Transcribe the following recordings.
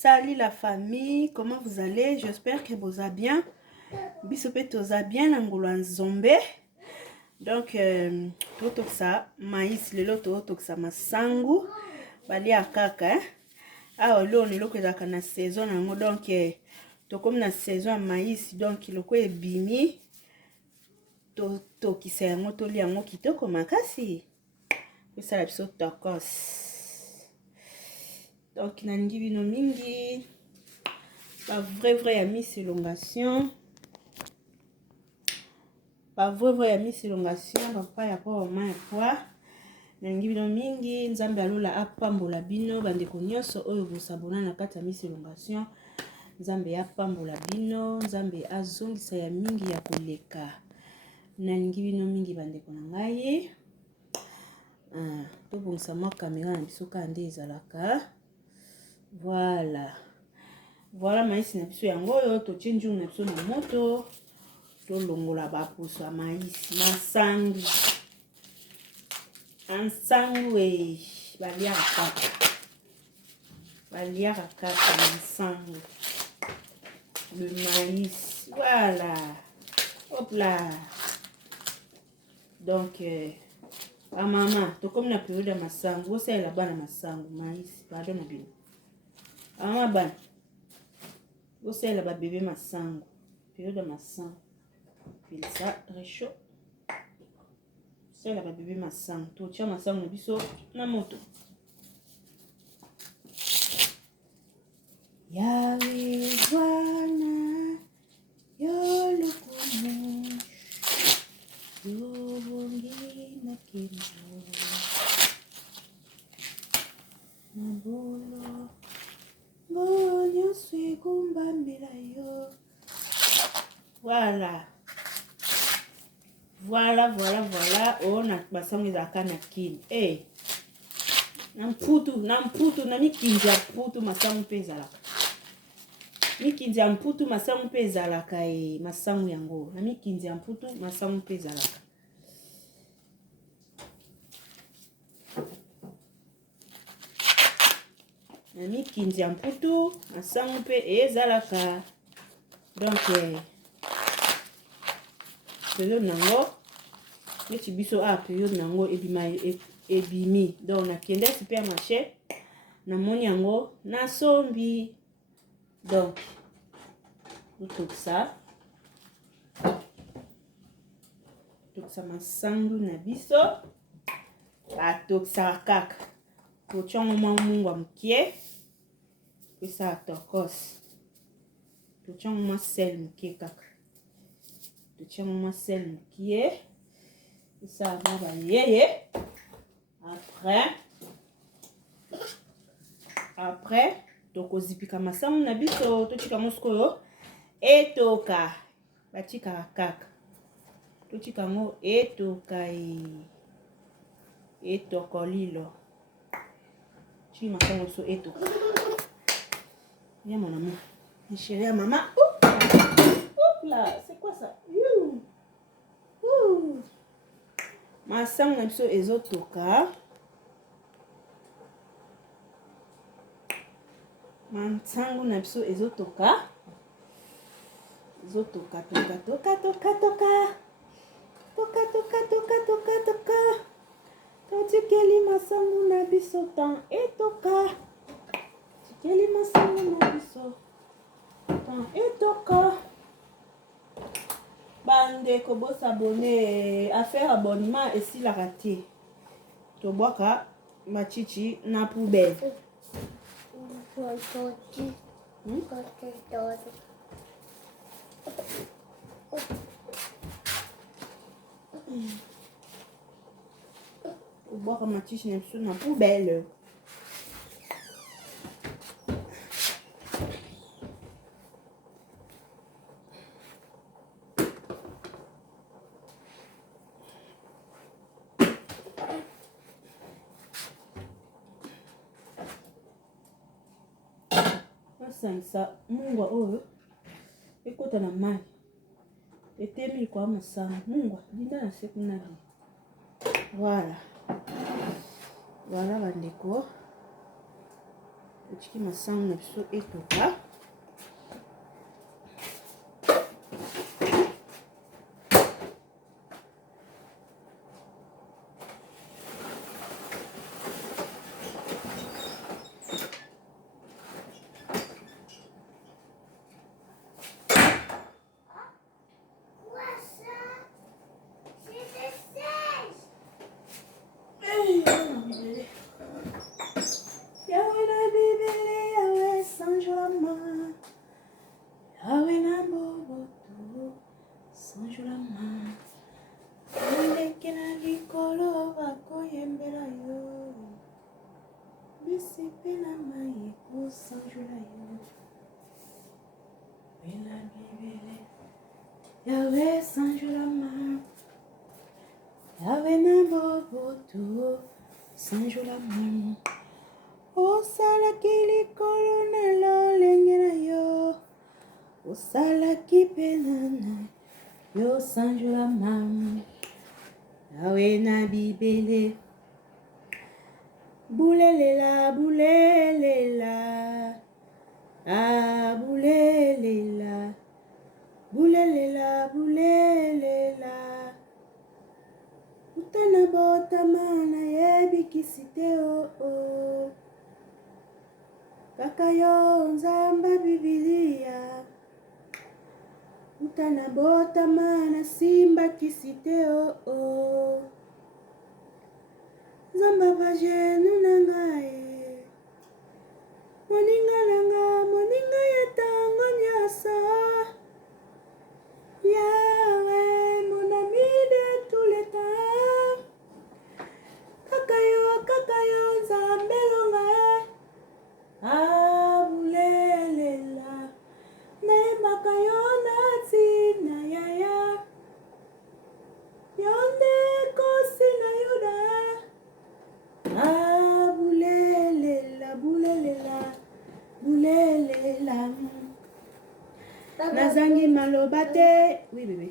Salut la famille, comment vous allez? J'espère que vous allez bien. Bisopé toza bien angolo nzombe. Donc toto ça maïs lelo toto ça masangu bali akaka hein. Ah lo ni loko ezaka na saison nango donc to comme na saison ya maïs donc loko ebimi to kisa yango to lia yango kitoko makasi. Ça la biso tokos. Donc nalingi bino mingi. Pas vrai ya Miss Elongation. Pas vrai ya Miss Elongation. Papa ya kwa mama ya kwa. Nalingi bino mingi. Nzambe alola apambola bino. Bandeko nyonso oyo bosabona na kati ya Miss Elongation. Nzambe apambola bino. Nzambe azongisa ya mingi ya koleka. Nalingi bino mingi bandeko na ngai. To bongisa mwa caméra na biso ka nde ezalaka. Voilà. Voilà maïs na biso yango oyo to chenju na biso na moto to longola ba poso ya maïs masangu ansangu baliaka kaka masangu le maïs. Voilà, hop là. Donc maman to comme na période ya masangu osalela bana masangu maïs pardon na bino maman bana você ela vai beber maçango, période de maçã, ça réchaud. Você ela vai beber maçã, tu tinha maçã no biso na moto. Yawe Bwana, yo lokumu, yo bongi na kemo, na bolo. Voilà. Voilà. Oh, na basango ezaka na kini. Eh. Na mputu, na mikinzi ya mputu masango mpe ezalaka. Mikinzi ya mputu masango mpe ezalaka masango yango. Na mikinzi ya mputu masango mpe ezalaka. Na mikinzi ya mputu masango mpe ezalaka. Donc période nango neti biso période nango ebimi donc nakende supermarché namoni yango na sombi donc tokisa masangu na biso batokisa kaka totiango mwa mungwa mukie pesa tokos totiango mwa sel mukie kaka totiango mwa sel mukie pesa mwa bayeye après tokozipika masangu na biso totika moskoyo etoka batikaka kaka totika ngo etoka etokolilo chi masango so etoka ya mon amour ma chérie à maman. Hop là, c'est quoi ça? Masango na biso ezotoka. Masango na biso ezotoka. Toka. Totikeli masango na biso tan etoka. Tikeli masango na biso tan etoka. Bande ko bo s'abonner à faire abonnement et si la raté. To boka machichi na poubelle. To boka machichi na poubelle. Sangisa mungwa oyo ekota na mai etemi kwa masango mungwa linda na seku na bi. Voilà bandeko Otiki masango na biso etoka. Yahweh sanjolama, Yahweh namboboto sanjolama. Osalaki likolo na lolenge na yo, osalaki penana yo sanjolama. Yahweh na bibele, bulelela bulelela, ah bulelela. Bulelela, bulelela, utana botama na yebikisite o. Kaka yo nzamba Biblia, utana botama na simba kisite o. Zamba bajenu na ngai, moninga nanga, moninga yatango nyasa. Yahweh, mon ami de tous les temps. Kakayo, zambelonga. Abulelela. Naimakayo natina yaya. Yonde kosi na yuda. Abulelela, bulelela, bulelela. Nazangi maloba te. Oui, bébé.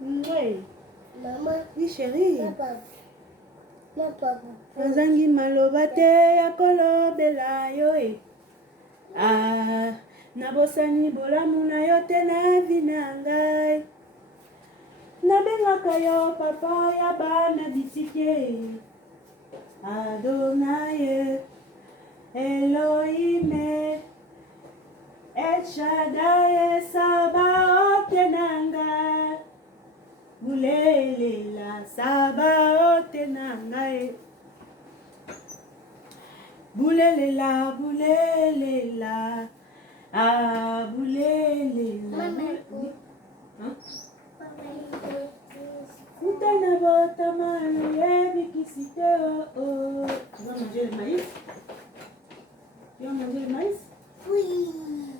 Oui. Maman. Oui, chérie. Nazangi maloba te ya kolobela yo e. Ah, nabosani bolamu na yo te na vi na ngai. Nabengaka yo papa ya bana bitike. Adonai, Elohim, El Shaddai Sabaoth nanga, bulelela Sabaoth nanga, bulelela bulelela, ah bulelela. Utana botamana yebikisite oh. Tu vas manger le maïs? Tu vas manger le maïs? Oui.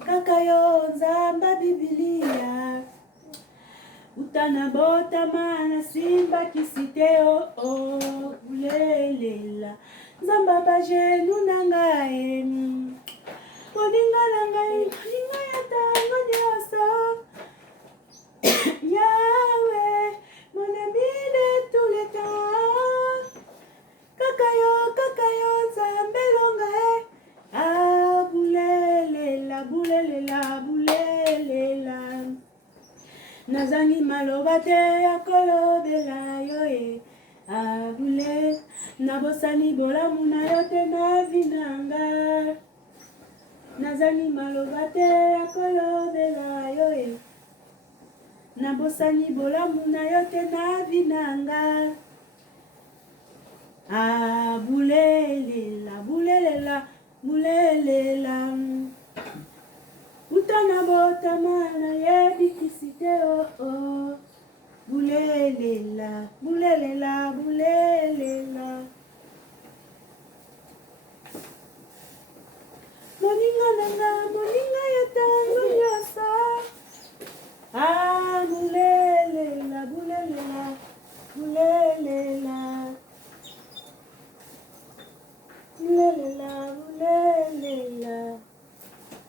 Kakayo nzamba Biblia, utana botamana simba kisite oh. Bulelela nzamba bajenu nangae, moninga nangae, moninga yatango nyasa. Yahweh, mon ami de tous les temps. Kakayo, zambelonga ah, bulelela, bulelela, bulelela. Nazangi maloba te ya kolobela yo e. Ah, bule, nabosani bolamu na yo te na vinanga. Nazangi maloba te ya kolobela yo e. Nabosani bolamu na yo te na vinanga. Ah, bulelela, bulelela, bulelela. Utana botamana yebikisite oh. Bulelela, bulelela, bulelela. Moninga nanga, moninga yatango nyasa. Ah, bulelela, bulelela, bulelela. Bulelela, bulelela.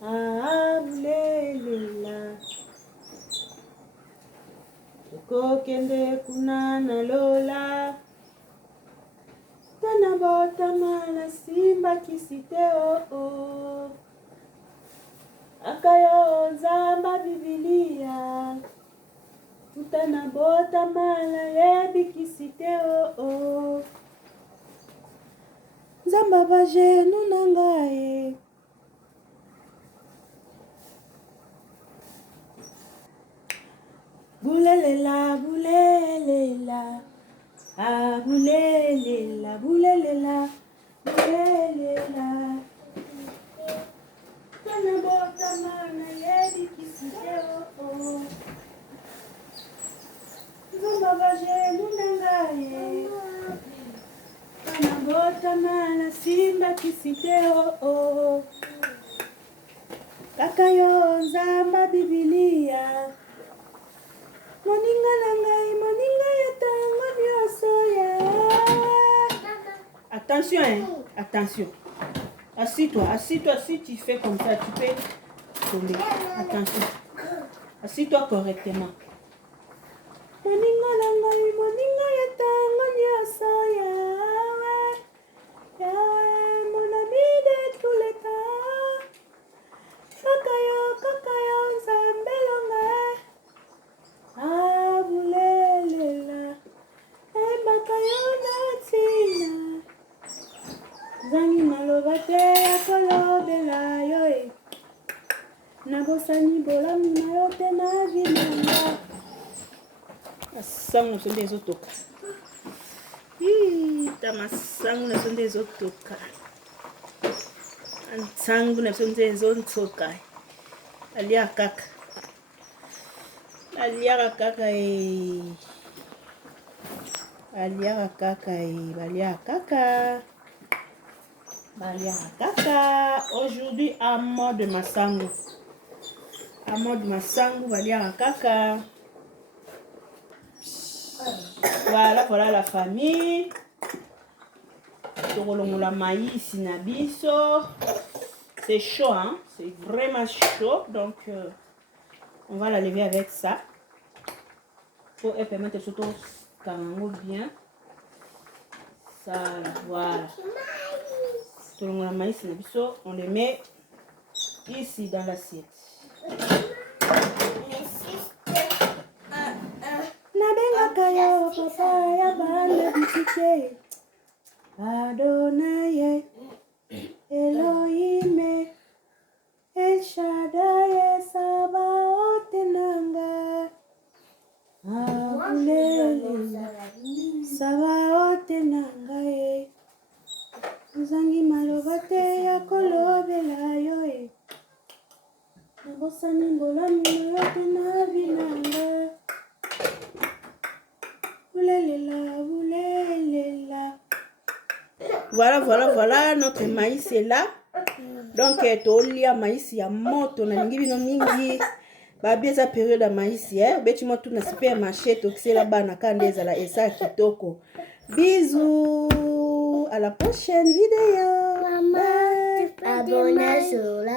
Ah, bulelela. Kokende kuna na lola. Tana bota mala simba kisite oh. Akayo nzamba Biblia. Tutana bota mala yebi kisite oh. Nzamba baje nunangaye. Boulelela, boulelela. Ah, boulelela, boulelela, boulelela. Tana bota mana yebi kisite oh. Nzamba baje nunangaye. Tana bota mana simba kisite oh. Kakayo nzamba Biblia. Moninga nangai, moninga yatango nyosoya. Attention, hein, attention. Assis-toi, si tu fais comme ça, tu peux tomber. Attention. Assis-toi correctement. Moninga nangai, moninga yatango nyosoya. Mon ami de tous les temps. Kakayo, nzambelonga. Ah, boulelela. Bakayo natina. Zangi maloba te akolobela yo e. Nabosani bolami na yo te na vinanga. Masango na sonde ezotoka. Ta masango na sonde ezotoka. Ansango na sonde ezontoka. Alia kaka. Aliara kaka e. Aliara kaka e. Baliara kaka. Baliara kaka. Aujourd'hui, à mode masango. À mode masango, baliara kaka. Voilà la famille. La maïs nabiso. C'est chaud, hein. C'est vraiment chaud. Donc, on va la lever avec ça. Pour permettre surtout kango bien. Ça, voilà. Tout le maïs nabiso, on le met ici dans l'assiette. Nabenga papa ya bande bisike. Adonai Elohim El Shaddai Sabaoth nanga. Sabaoth nanga e. Zangi maloba te ya kolobela yo e. Nabosani bolami na yo te na vinanga. Voilà, notre maïs est là. Donc, tolia maïs ya moto na lingi bino mingi. Ba bieza période ya maïs hein. Beti mo tout na supermarché toxela bana kandeza la esa kitoko. Bisous. À la prochaine vidéo. Maman, abonnez-vous.